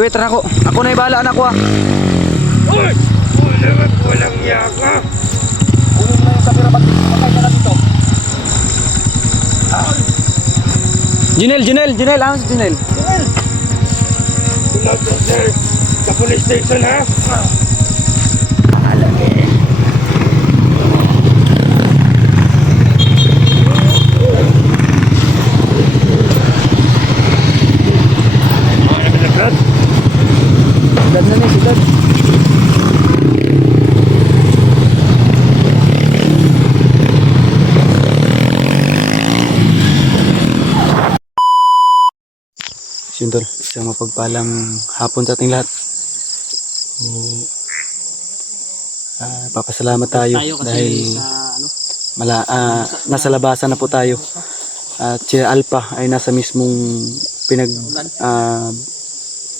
wait na ako. Ako na ibala anak ko ah. Uy! Walang yaka! Kunin mo na yung kamera pagkakay na dito. Junel, ano si Junel? Tulad ko sir, sa police station ha? Dad na si Dad. Siyempre, isang mapagpalang hapon sa ating lahat. Papasalamat tayo dahil nasa labasan na po tayo. At si Alpha ay nasa mismong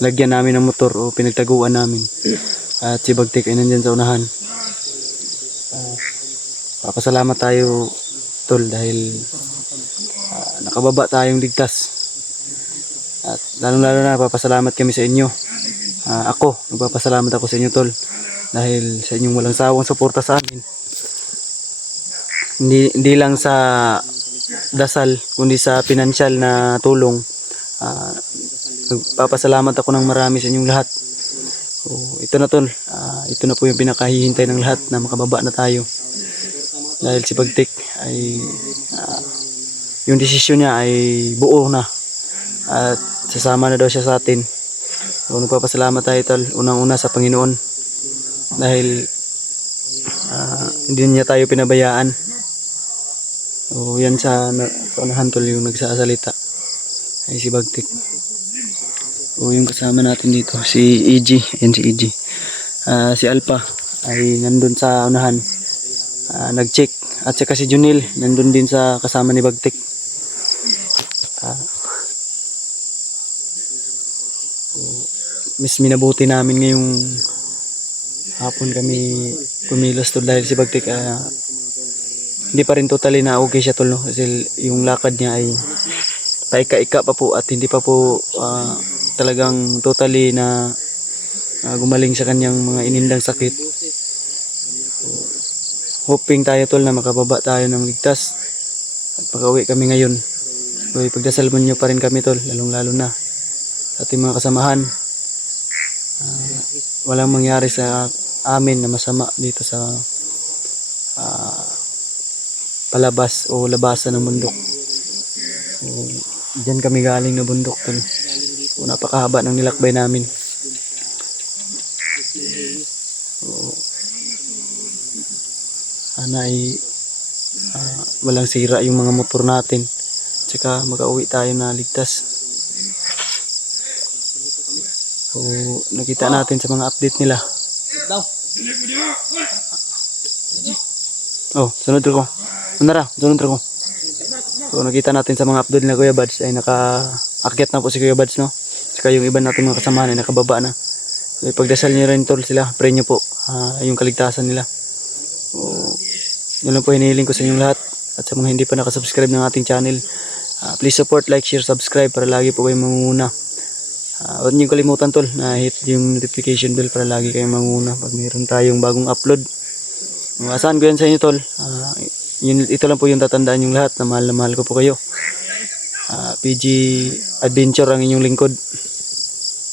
lagyan namin ng motor o pinagtaguan namin. At si Bagtik ay nandyan sa unahan. Papasalamat tayo tol dahil nakababa tayong ligtas. At lalong-lalo na papasalamat kami sa inyo. Nagpapasalamat ako sa inyo tol dahil sa inyong walang sawang suporta sa amin. Hindi lang sa dasal kundi sa pinansyal na tulong. Nagpapasalamat ako ng marami sa inyong lahat. Ito na tol, ito na po yung pinakahihintay ng lahat na makababa na tayo. Dahil si Bagtik ay yung desisyon niya ay buo na. At sasama na daw siya sa atin. So nagpapasalamat tayo tol, unang-una sa Panginoon dahil hindi niya tayo pinabayaan. So yan sa unahan tol yung nagsasalita ay si Bagtik. So yung kasama natin dito si EG, yan si EG. Si Alpha ay nandun sa unahan, nag-check. At saka si Junil nandun din sa kasama ni Bagtik. Mas minabuti namin ngayong hapon kami kumilos tol dahil si Bagtik hindi pa rin totally na okay siya tol no? Kasi yung lakad niya ay paika-ika pa po at hindi pa po talagang totally na gumaling sa kanyang mga inindang sakit. Hoping tayo tol na makababa tayo ng ligtas at pag-uwi kami ngayon. So ipagdasal mo nyo pa rin kami tol, lalong-lalo na sa ating mga kasamahan. Walang mangyari sa amin na masama dito sa palabas o labasan ng bundok. So, diyan kami galing na bundok tol. So, napakahaba ng nilakbay namin. So, sana ay walang sira yung mga motor natin. Tsaka makauwi tayo na ligtas. So, nakita natin sa mga update nila. Sunod ko. Sunod ko. So, nakita natin sa mga update nila Kuya Bads ay naka-akyat na po si Kuya Bads, no? Saka yung iba natin mga kasamahan ay nakababa na. So, ipagdasal nyo rin tol sila. Pray nyo po yung kaligtasan nila. So, yun lang po hinihiling ko sa inyong lahat. At sa mga hindi pa nakasubscribe ng ating channel, please support, like, share, subscribe para lagi po kayong mangunguna. Huwag niyo kalimutan tol na hit yung notification bell para lagi kayong manguna pag mayroon tayong bagong upload. Asahan ko yan sa inyo tol. Ito lang po yung tatandaan yung lahat na mahal ko po kayo. PG Adventure ang inyong lingkod.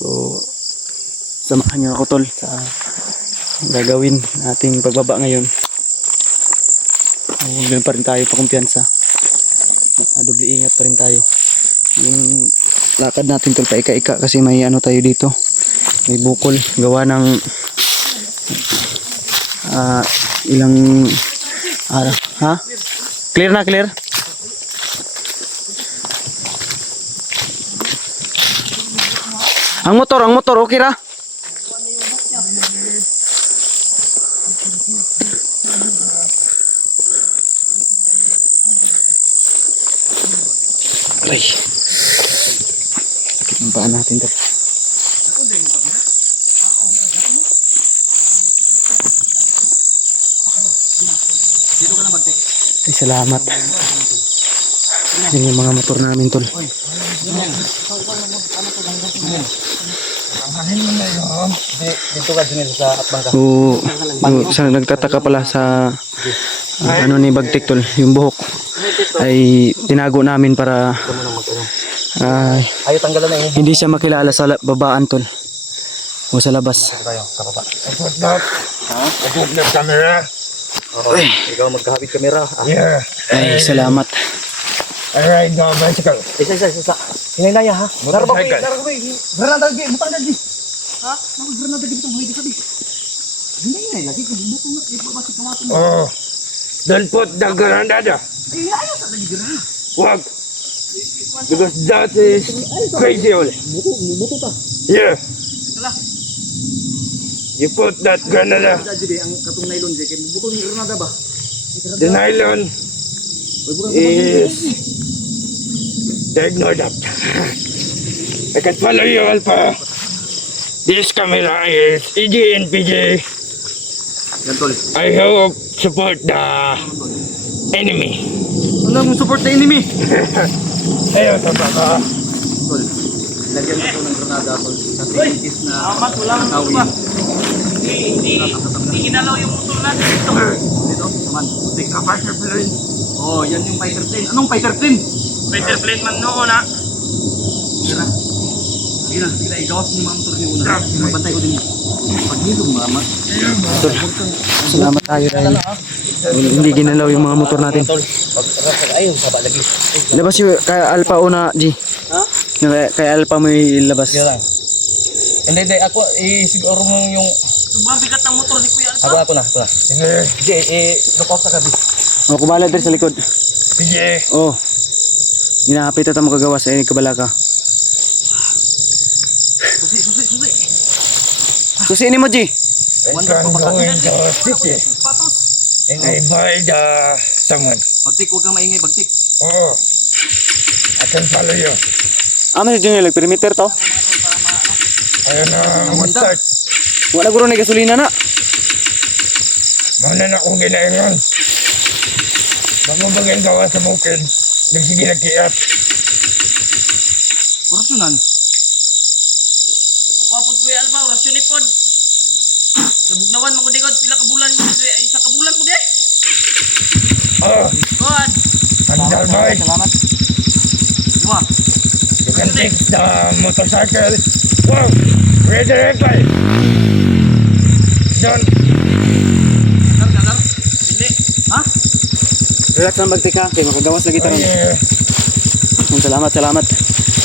So samahan niyo ako tol sa gagawin nating pagbaba ngayon. Huwag pa rin tayo pakumpiyansa. Doble ingat pa rin tayo. Yung lakad natin tol paika-ika kasi may ano tayo dito, may bukol gawa ng ilang clear na clear. Ang motor okay ra. Aray. Ang paan natin tol. Ay, salamat. Yan yung mga motor namin tol. Angkahin mo na yun. Dito ka din sa atbang ka. Sa nagtataka pala sa ano ni Bagtik tol, yung buhok ay tinago namin para Ayaw tanggalan na yung hindi siya makilala sa babaan tol o sa labas. tayo, kapapa. Abot na. Abot na camera. Okay. Ikaw magkahapit kamera. Yeah. Ay, salamat. Alright, no, bicycle. Isa. Hinay ha. Motorcycle. Granada lagi, butang lagi. Ha? Naku granada lagi itong huwag sabi. Hinay lagi, buto na. Ibabasik ka mato mo. Oh. Don't put the granada. Ayaw sa lagi granada. Wag. Because that is crazy only. Buto ta. Yeah. Sala. You put that granada. Jadi ang katong nylon jay kay buto ni granada ba? The nylon is... Ignore that. I can follow you, Alpha. This camera is EG and PG. Gantol. I hope support the enemy. Ano mo support the enemy? Ayaw sa baka. Tol. Lagyan mo ito ng granada tol. Kasi in case na nakawin. Hindi ginalaw yung motor natin dito. Dito, naman. Putik. Fighter plane. Oh, yan yung fighter plane. Anong fighter plane? Fighter plane man noon ha. Tira. Sige na, igawas mo yung mga motor niyo una. Magbantay ko din. Pag dito, mama. Tol, salamat tayo dahil hindi ginalaw yung mga motor natin. Ayun, saba lagi. Labas yung kay Alpha una, G. Ha? Yung kay Alpha mo ilabas. Sige lang. Hindi, ako, siguro mo yung... Sobrang bigat ng motor ni Kuya Alpha. Ako na. Sige. Sige, look out sa gabi. O, kumala din sa likod. PG. Oh. Ginahapit at mo kagawas ay kabala ka. Susi. Susiin mo, G. I'm going to city. Patos. And I buy the someone. Bagtik, huwag kang maingay, bagtik. Oh. I can follow you. Ano si Junior, perimeter to? Ayun na, start. Wala guro na gasolina na. Mana na kong ginaingon. Mamabagin gawa sa bukid. Nagsige na kiyat. Orasyonan. Ako apod Kuya Alpha, orasyon ni pod. Nabugnawan mo ko digod, pila ka bulan mo dito, ay isa ka bulan mo di. Oh, God. andal boy. Salamat. Dua. You can take the motorcycle. Wow, ready, ready. John, Gar. Dili. Ha? Relax lang bagtika, kay makagawas lagi taron. yeah. Salamat.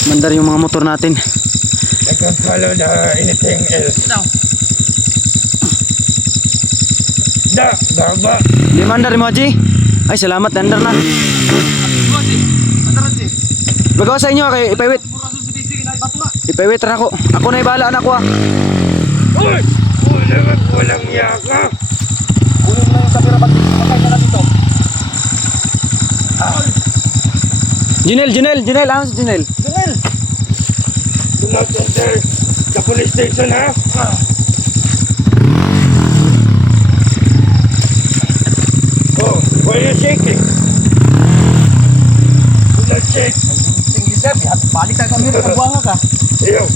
Mandar yung mga motor natin. I can follow the anything else. Daw. Baba. Di mandar mo, G. Ay, salamat, andar na. Dua si. Andaran si. Bagawa sa inyo, kay ipawit. Orasyon si Bisig, na ibato na. Ipawit na ako. Ako na ibala, anak ko ah. Uy! Walang yaka. Kunin mo na yung kamera, bagtik. Patay na dito. Junel, ano si Junel? Junel. Do not enter the police station, ha? Oh, why are you shaking? Do not shake. Sige, sir. Balik ang kamera, kabuanga ka. Ayaw.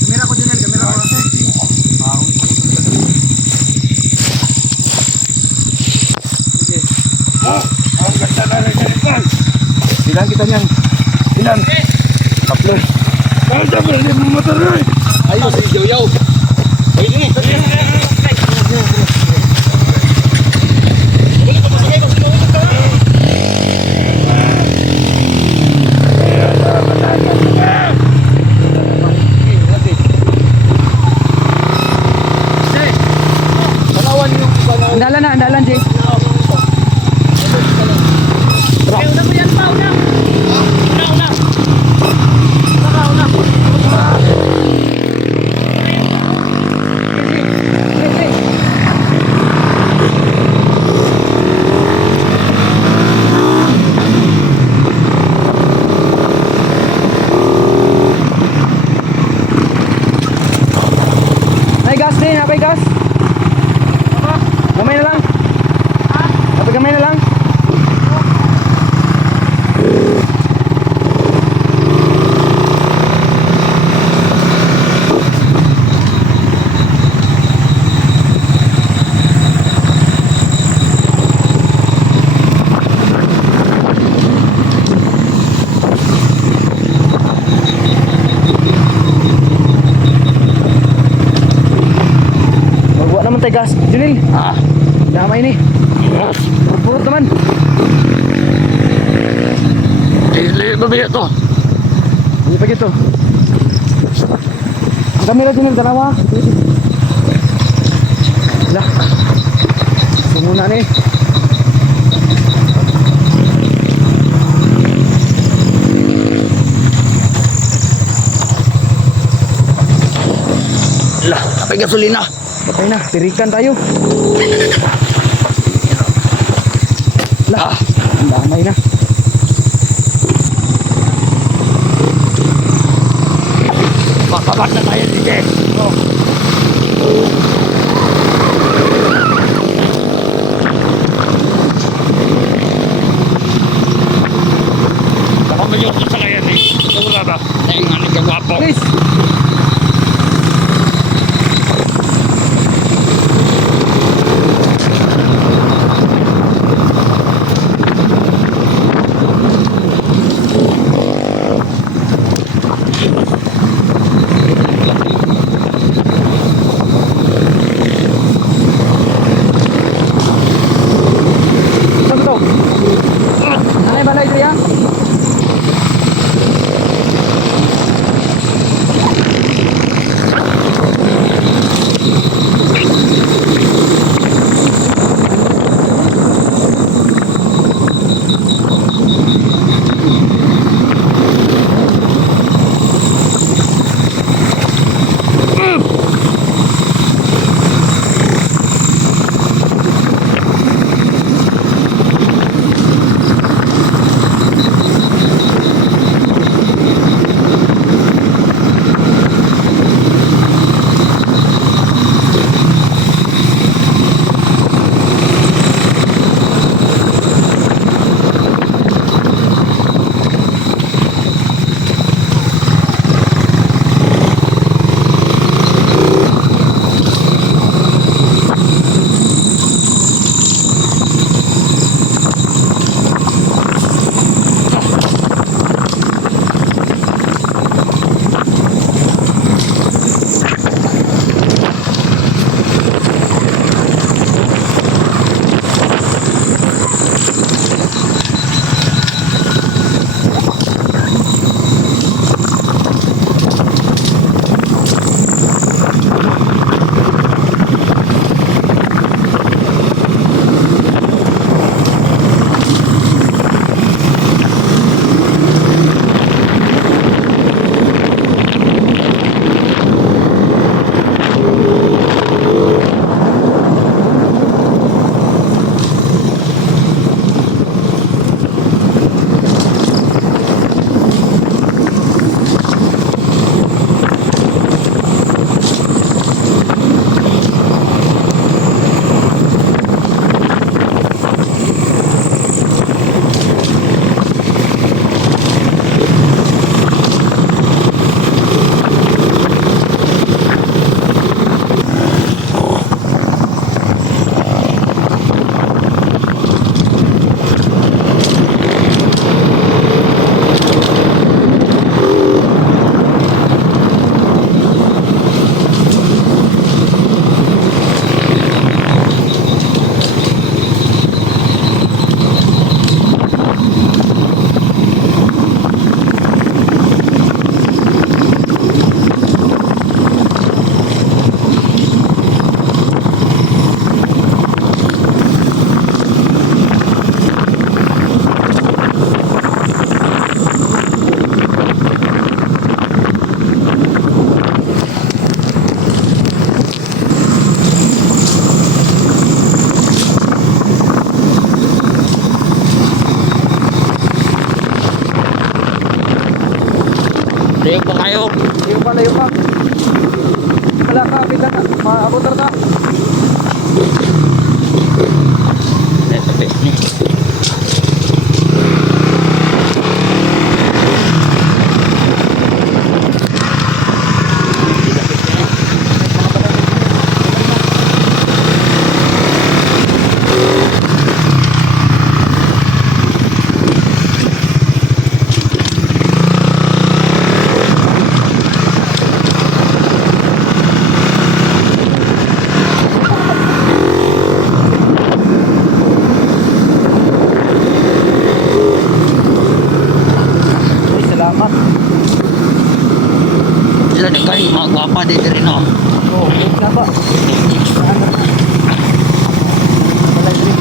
Kamera ko, Junel. Kamera ko. Oh, ang ganda na ng ganyan. Bilang kita niyan. Ilan? Tatlo. Kaya dapat hindi mo mataray. Ayos, yaw. Ayun ni. Andalan, G. Ay, una Kuya Alpha, una. Una. Junil, napay gas. Gamay na lang. Napay gamay na lang. Magbuwa naman tayo gas. Junil, damay ni. Purot naman. Dili ba biya to? Hindi pa gitu. Ang kamera Junil, dalawa. Lah. Sumuna ni. Lah, kapay gasolina. Patay na, tirikan tayo. Lah, ang damay na. Makabat na tayo dito. Baka mayroon sa kaya ni. Wala ba? Ay nga nagkagwapo. Please. Saan to? Anay balay Tria? Layo pa kayo. Layo pa. Wala ka, pita na. Maabot na. Ay, salamat. Sila ni kayo, mga gwapa dito rin ako. Oo, wala ba? Wala rin.